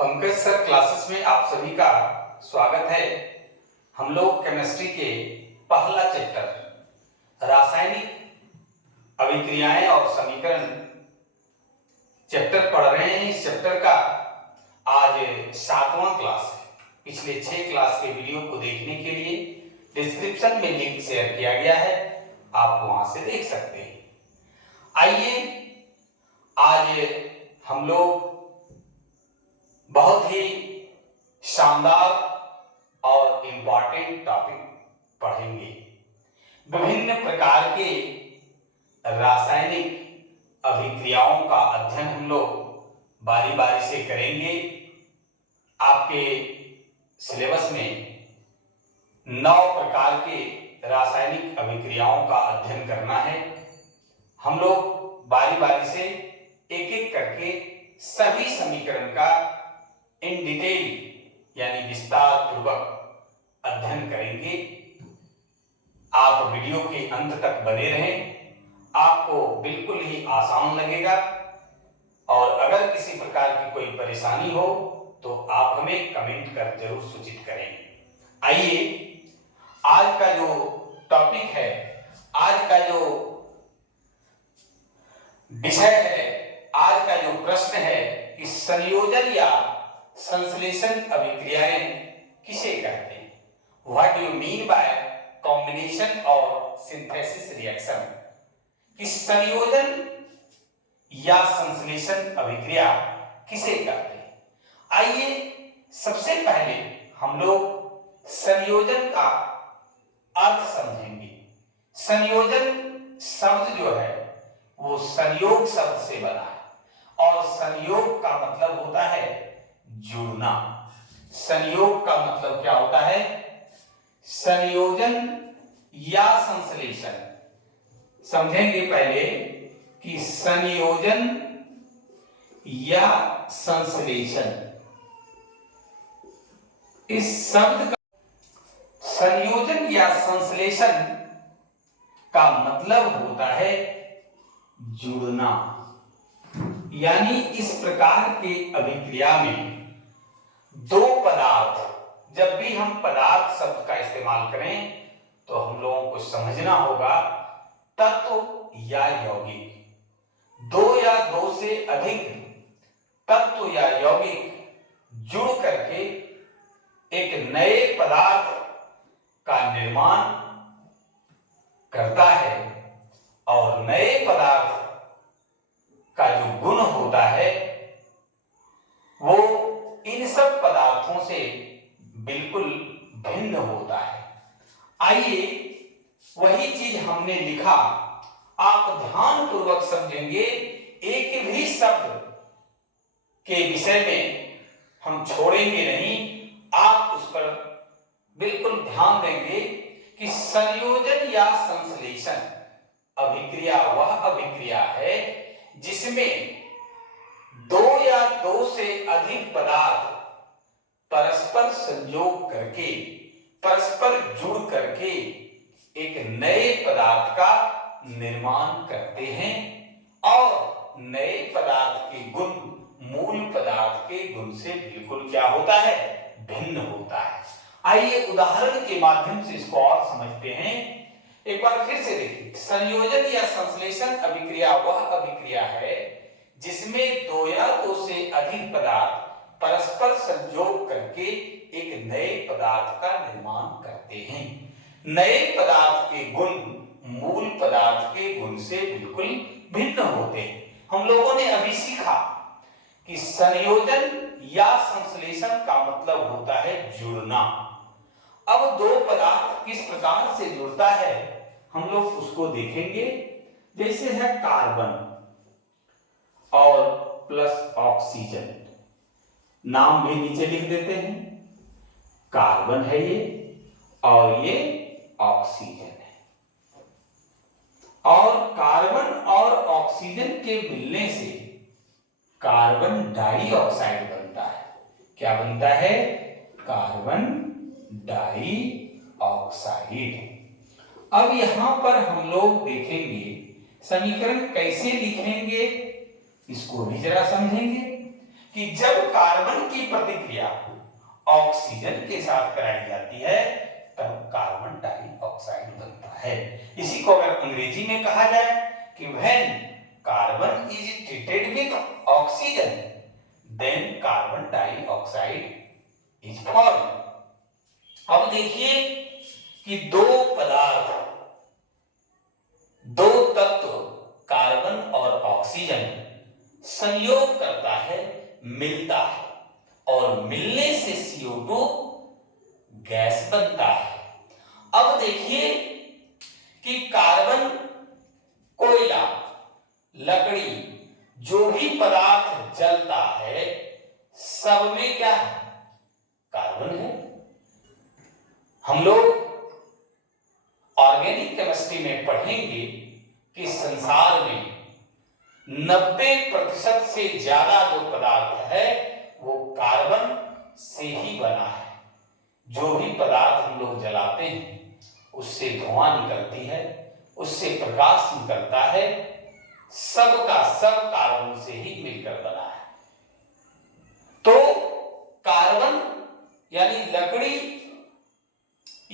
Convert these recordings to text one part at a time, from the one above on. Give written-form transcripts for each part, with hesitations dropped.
Pankaj sir classes में आप सभी का स्वागत है। हम लोग केमिस्ट्री के पहला चैप्टर रासायनिक अभिक्रियाएं और समीकरण चैप्टर पढ़ रहे हैं। इस चैप्टर का आज 7वां क्लास है। पिछले 6 क्लास के वीडियो को देखने के लिए डिस्क्रिप्शन में लिंक शेयर किया गया है, आप वहां से देख सकते हैं। आइए आज हम लोग बहुत ही शानदार और इम्पॉर्टेंट टॉपिक पढ़ेंगे। विभिन्न प्रकार के रासायनिक अभिक्रियाओं का अध्ययन हम लोग बारी बारी से करेंगे। आपके सिलेबस में 9 प्रकार के रासायनिक अभिक्रियाओं का अध्ययन करना है। हम लोग बारी बारी से एक एक करके सभी समीकरण का इन डिटेल यानी विस्तार पूर्वक अध्ययन करेंगे। आप वीडियो के अंत तक बने रहें, आपको बिल्कुल ही आसान लगेगा। और अगर किसी प्रकार की कोई परेशानी हो तो आप हमें कमेंट कर जरूर सूचित करें। आइए आज का जो टॉपिक है, आज का जो विषय है, आज का जो प्रश्न है कि संयोजन या संश्लेषण अभिक्रियाएं किसे कहते हैं? What do you mean by combination or synthesis reaction? कि संयोजन या संश्लेषण अभिक्रिया किसे कहते हैं? आइए सबसे पहले हम लोग संयोजन का अर्थ समझेंगे। संयोजन शब्द जो है वो संयोग शब्द से बना है और संयोग का मतलब होता है जुड़ना। संयोग का मतलब क्या होता है? संयोजन या संश्लेषण। समझेंगे पहले कि संयोजन या संश्लेषण, इस शब्द का संयोजन या संश्लेषण का मतलब होता है जुड़ना। यानी इस प्रकार के अभिक्रिया में दो पदार्थ, जब भी हम पदार्थ शब्द का इस्तेमाल करें तो हम लोगों को समझना होगा तत्व या यौगिक। दो या दो से अधिक तत्व या यौगिक जुड़ करके एक नए पदार्थ का निर्माण करता है और नए पदार्थ का जो गुण होता है वो इन सब पदार्थों से बिल्कुल भिन्न होता है। आइए वही चीज हमने लिखा, आप ध्यान पूर्वक समझेंगे। एक भी शब्द के विषय में हम छोड़ेंगे नहीं, आप उस पर बिल्कुल ध्यान देंगे कि संयोजन या संश्लेषण अभिक्रिया वह अभिक्रिया है जिसमें दो या दो से अधिक पदार्थ परस्पर संयोग करके, परस्पर जुड़ करके एक नए पदार्थ का निर्माण करते हैं और नए पदार्थ के गुण मूल पदार्थ के गुण से बिल्कुल क्या होता है? भिन्न होता है। आइए उदाहरण के माध्यम से इसको और समझते हैं। एक बार फिर से देखिए, संयोजन या संश्लेषण अभिक्रिया वह अभिक्रिया है जिसमें दो या दो से अधिक पदार्थ परस्पर संयोग करके एक नए पदार्थ का निर्माण करते हैं। नए पदार्थ के गुण मूल पदार्थ के गुण से बिल्कुल भिन्न होते हैं। हम लोगों ने अभी सीखा कि संयोजन या संश्लेषण का मतलब होता है जुड़ना। अब दो पदार्थ किस प्रकार से जुड़ता है हम लोग उसको देखेंगे। जैसे है कार्बन और प्लस ऑक्सीजन, नाम भी नीचे लिख देते हैं। कार्बन है ये और ये ऑक्सीजन है। और कार्बन और ऑक्सीजन के मिलने से कार्बन डाइऑक्साइड बनता है। क्या बनता है? Carbon dioxide. अब यहां पर हम लोग देखेंगे समीकरण कैसे लिखेंगे, इसको भी जरा समझेंगे। कि जब कार्बन की प्रतिक्रिया ऑक्सीजन के साथ कराई जाती है तब कार्बन डाइऑक्साइड बनता है। इसी को अगर अंग्रेजी में कहा जाए कि when carbon is treated with oxygen then carbon dioxide is form. अब देखिए कि दो पदार्थ, दो तत्व कार्बन और ऑक्सीजन संयोग करता है, मिलता है और मिलने से CO2 गैस बनता है। अब देखिए कि कार्बन, कोयला, लकड़ी, जो भी पदार्थ जलता है सब में क्या है? कार्बन है। हम लोग ऑर्गेनिक केमिस्ट्री में पढ़ेंगे कि संसार में 90% से ज्यादा जो पदार्थ है वो कार्बन से ही बना है। जो भी पदार्थ हम लोग जलाते हैं उससे धुआं निकलती है, उससे प्रकाश निकलता है, सब का सब कार्बन से ही मिलकर बना है। तो कार्बन यानी लकड़ी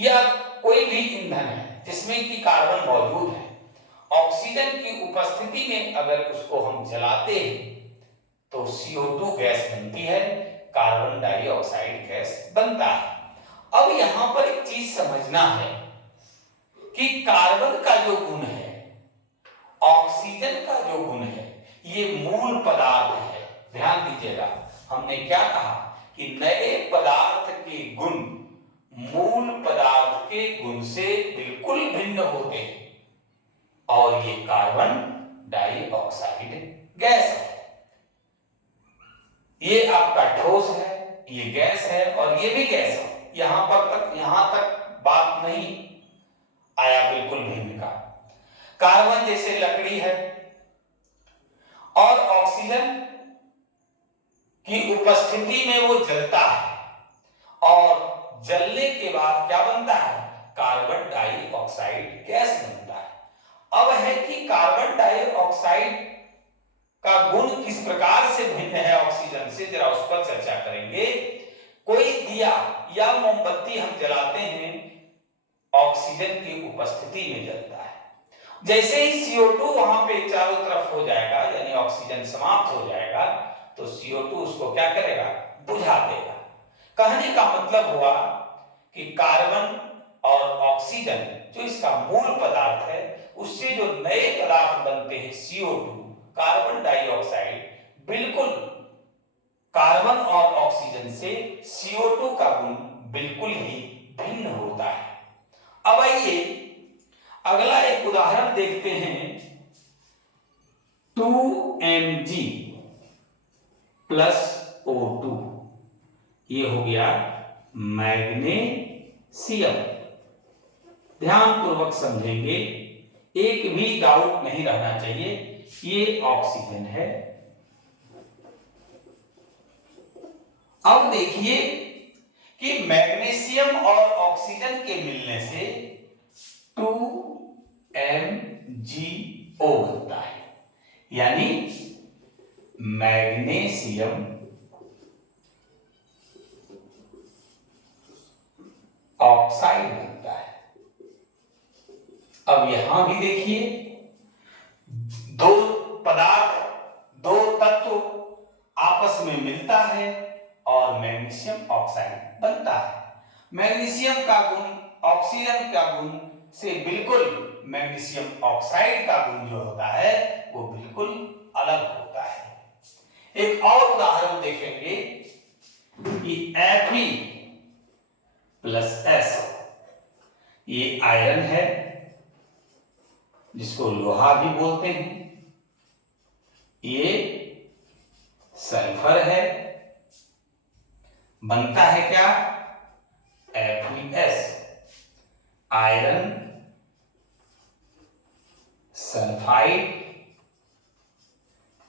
या कोई भी ईंधन है जिसमें कि कार्बन मौजूद है, ऑक्सीजन की उपस्थिति में अगर उसको हम जलाते हैं तो CO2 गैस बनती है, कार्बन डाइऑक्साइड गैस बनता है। अब यहां पर एक चीज समझना है कि कार्बन का जो गुण है, ऑक्सीजन का जो गुण है, ये मूल पदार्थ है। ध्यान दीजिएगा, हमने क्या कहा कि नए पदार्थ के गुण मूल पदार्थ के गुण से बिल्कुल भिन्न होते हैं और ये कार्बन डाइऑक्साइड गैस है। ये आपका ठोस है, ये गैस है और ये भी गैस है। यहां तक बात नहीं आया बिल्कुल भिन्न का। कार्बन जैसे लकड़ी है और ऑक्सीजन की उपस्थिति में वो जलता है और जलने के बाद क्या बनता है? कार्बन डाइऑक्साइड गैस बनता है। अब है कि कार्बन डाइऑक्साइड का गुण किस प्रकार से भिन्न है ऑक्सीजन से, जरा उस पर चर्चा करेंगे। कोई दिया या मोमबत्ती हम जलाते हैं, ऑक्सीजन की उपस्थिति में जलता है। जैसे ही CO2 वहां पे चारों तरफ हो जाएगा, यानी ऑक्सीजन समाप्त हो जाएगा, तो CO2 उसको क्या करेगा? बुझा देगा। कहने का मतलब हुआ कि कार्बन और ऑक्सीजन जो इसका मूल पदार्थ है, उससे जो नए पदार्थ बनते हैं CO2, कार्बन डाइऑक्साइड, बिल्कुल कार्बन और ऑक्सीजन से CO2 का गुण बिल्कुल ही भिन्न होता है। अब आइए अगला एक उदाहरण देखते हैं। 2Mg प्लस O2, ये हो गया मैग्नीशियम। ध्यान पूर्वक समझेंगे, एक भी डाउट नहीं रहना चाहिए। ये ऑक्सीजन है। अब देखिए कि मैग्नीशियम और ऑक्सीजन के मिलने से 2MgO बनता है, यानी मैग्नीशियम ऑक्साइड बनता है। अब यहां भी देखिए, दो पदार्थ, दो तत्व आपस में मिलता है और मैग्नीशियम ऑक्साइड बनता है। मैग्नीशियम का गुण ऑक्सीजन का गुण से बिल्कुल, मैग्नीशियम ऑक्साइड का गुण जो होता है वो बिल्कुल अलग होता है। एक और उदाहरण देखेंगे कि Fe प्लस S, ये आयरन है जिसको लोहा भी बोलते हैं। ये सल्फर है, बनता है क्या? FeS, आयरन सल्फाइड,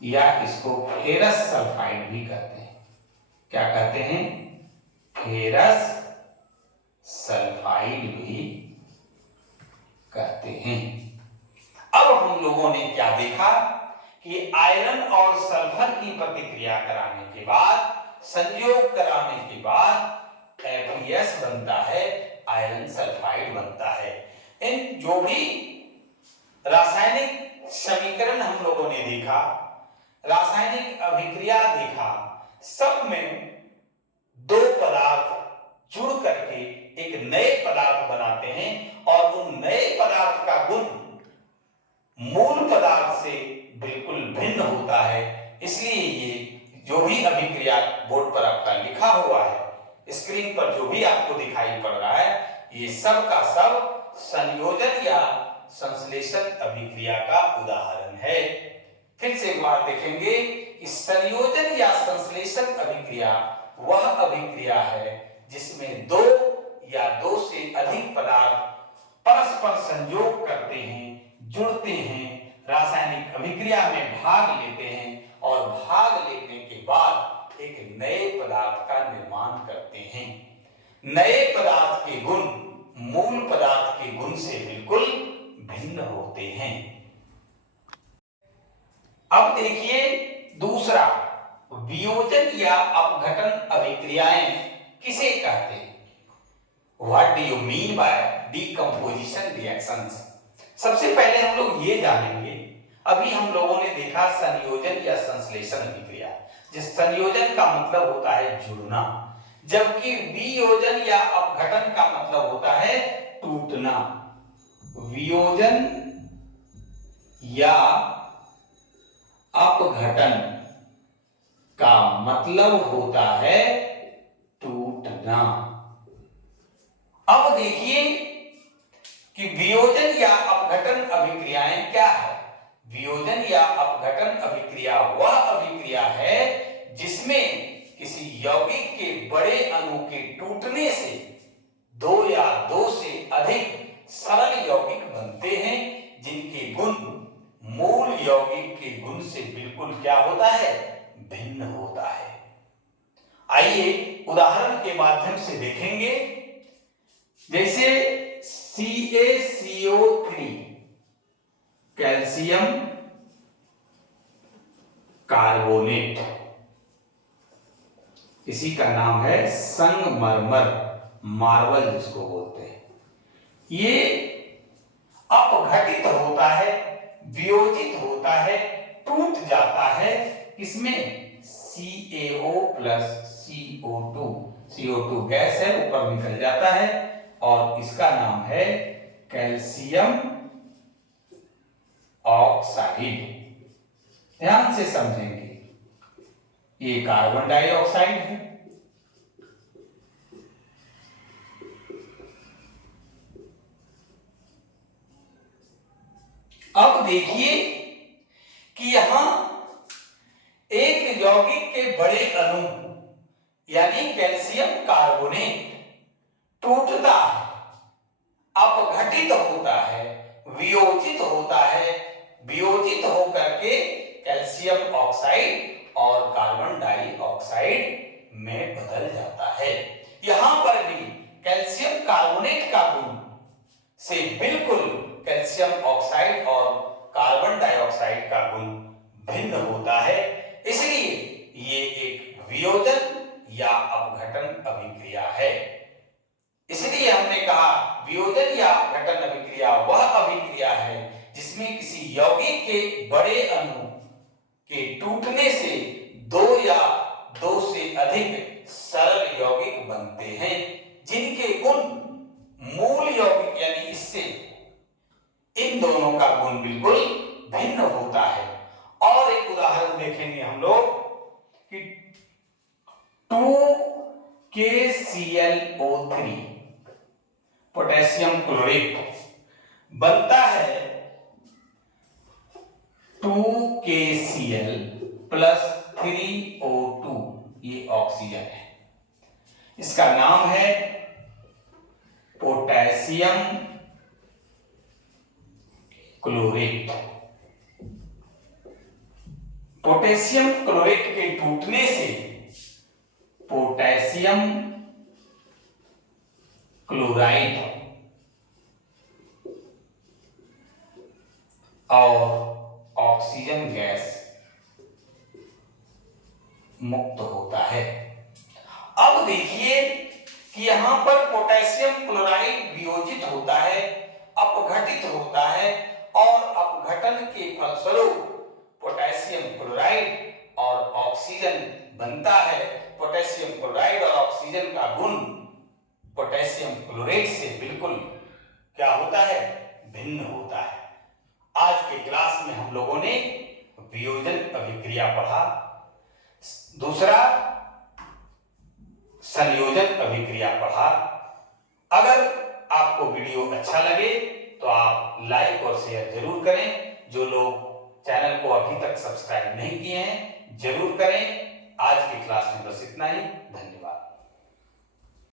या इसको फेरस सल्फाइड भी कहते हैं। क्या कहते हैं? फेरस सल्फाइड भी कहते हैं। अब हम लोगों ने क्या देखा कि आयरन और सल्फर की प्रतिक्रिया कराने के बाद, संयोग कराने के बाद FeS बनता है, आयरन सल्फाइड बनता है। इन जो भी रासायनिक समीकरण हम लोगों ने देखा, रासायनिक अभिक्रिया देखा, सब में दो पदार्थ जुड़ करके एक नए पदार्थ बनाते हैं और उन नए पदार्थ का गुण मूल पदार्थ से बिल्कुल भिन्न होता है। इसलिए ये जो भी अभिक्रिया बोर्ड पर आपका लिखा हुआ है, स्क्रीन पर जो भी आपको दिखाई पड़ रहा है, ये सब का सब संयोजन या संश्लेषण अभिक्रिया का उदाहरण है। फिर से एक बार देखेंगे कि संयोजन या संश्लेषण अभिक्रिया वह अभिक्रिया है जिसमें दो या दो से अधिक पदार्थ परस्पर संयोग करते हैं, जुड़ते हैं, रासायनिक अभिक्रिया में भाग लेते हैं और भाग लेने के बाद एक नए पदार्थ का निर्माण करते हैं। नए पदार्थ के गुण मूल पदार्थ के गुण से बिल्कुल भिन्न होते हैं। अब देखिए दूसरा, वियोजन या अपघटन अभिक्रियाएं किसे कहते हैं? What do you mean by decomposition reactions? सबसे पहले हम लोग ये जानेंगे, अभी हम लोगों ने देखा संयोजन या संश्लेषण अभिक्रिया, जिस संयोजन का मतलब होता है जुड़ना, जबकि वियोजन या अपघटन का मतलब होता है टूटना। वियोजन या अपघटन का मतलब होता है टूटना। अब देखिए कि वियोजन या अपघटन अभिक्रियाएं क्या है? वियोजन या अपघटन अभिक्रिया वह अभिक्रिया है जिसमें किसी यौगिक के बड़े अणु के टूटने से दो या दो से अधिक सरल यौगिक बनते हैं, जिनके गुण मूल यौगिक के गुण से बिल्कुल क्या होता है? भिन्न होता है। आइए उदाहरण के माध्यम से देखेंगे। जैसे CaCO3 कैल्शियम कार्बोनेट, इसी का नाम है संगमरमर, मार्बल जिसको बोलते हैं। ये अपघटित होता है, वियोजित होता है, टूट जाता है। इसमें CaO plus CO2, CO2 gas है, ऊपर निकल जाता है और इसका नाम है कैल्शियम ऑक्साइड। ध्यान से समझेंगे, ये कार्बन डाइऑक्साइड है, अब देखिए कि यहां एक यौगिक के बड़े अणु यानी कैल्शियम कार्बोनेट टूटता है, अपघटित होता है, वियोजित होता है, वियोजित होकर के कैल्शियम ऑक्साइड और कार्बन डाइऑक्साइड में बदल जाता है। यहां पर भी कैल्शियम कार्बोनेट का गुण से बिल्कुल कैल्शियम ऑक्साइड और कार्बन डाइऑक्साइड का गुण भिन्न होता है। इसलिए ये एक वियोजन या अपघटन अभिक्रिया है। इसलिए हमने कहा वियोजन या अपघटन अभिक्रिया वह अभिक्रिया है जिसमें किसी यौगिक के बड़े अणु के टूटने से दो या दो से अधिक सरल यौगिक बनते हैं, जिनके गुण मूल यौगिक यानी इससे इन दोनों का गुण बिल्कुल भिन्न होता है। और एक उदाहरण देखेंगे हम लोग कि 2KClO3 पोटेशियम क्लोरेट बनता है 2KCl प्लस 3O2, ये ऑक्सीजन है, इसका नाम है पोटेशियम क्लोरेट। पोटेशियम क्लोरेट के टूटने से पोटेशियम क्लोराइड और ऑक्सीजन गैस मुक्त होता है। अब देखिए कि यहां पर पोटेशियम क्लोराइड वियोजित होता है, अपघटित होता है और अपघटन के फलस्वरूप पोटेशियम क्लोराइड और ऑक्सीजन बनता है। पोटेशियम क्लोराइड और ऑक्सीजन का गुण पोटेशियम क्लोरेट से बिल्कुल क्या होता है, भिन्न होता है। आज के क्लास में हम लोगों ने वियोजन अभिक्रिया पढ़ा, दूसरा संयोजन अभिक्रिया पढ़ा। अगर आपको वीडियो अच्छा लगे तो आप लाइक और शेयर जरूर करें। जो लोग चैनल को अभी तक सब्सक्राइब नहीं किए हैं जरूर करें। आज की क्लास में बस इतना ही। धन्यवाद।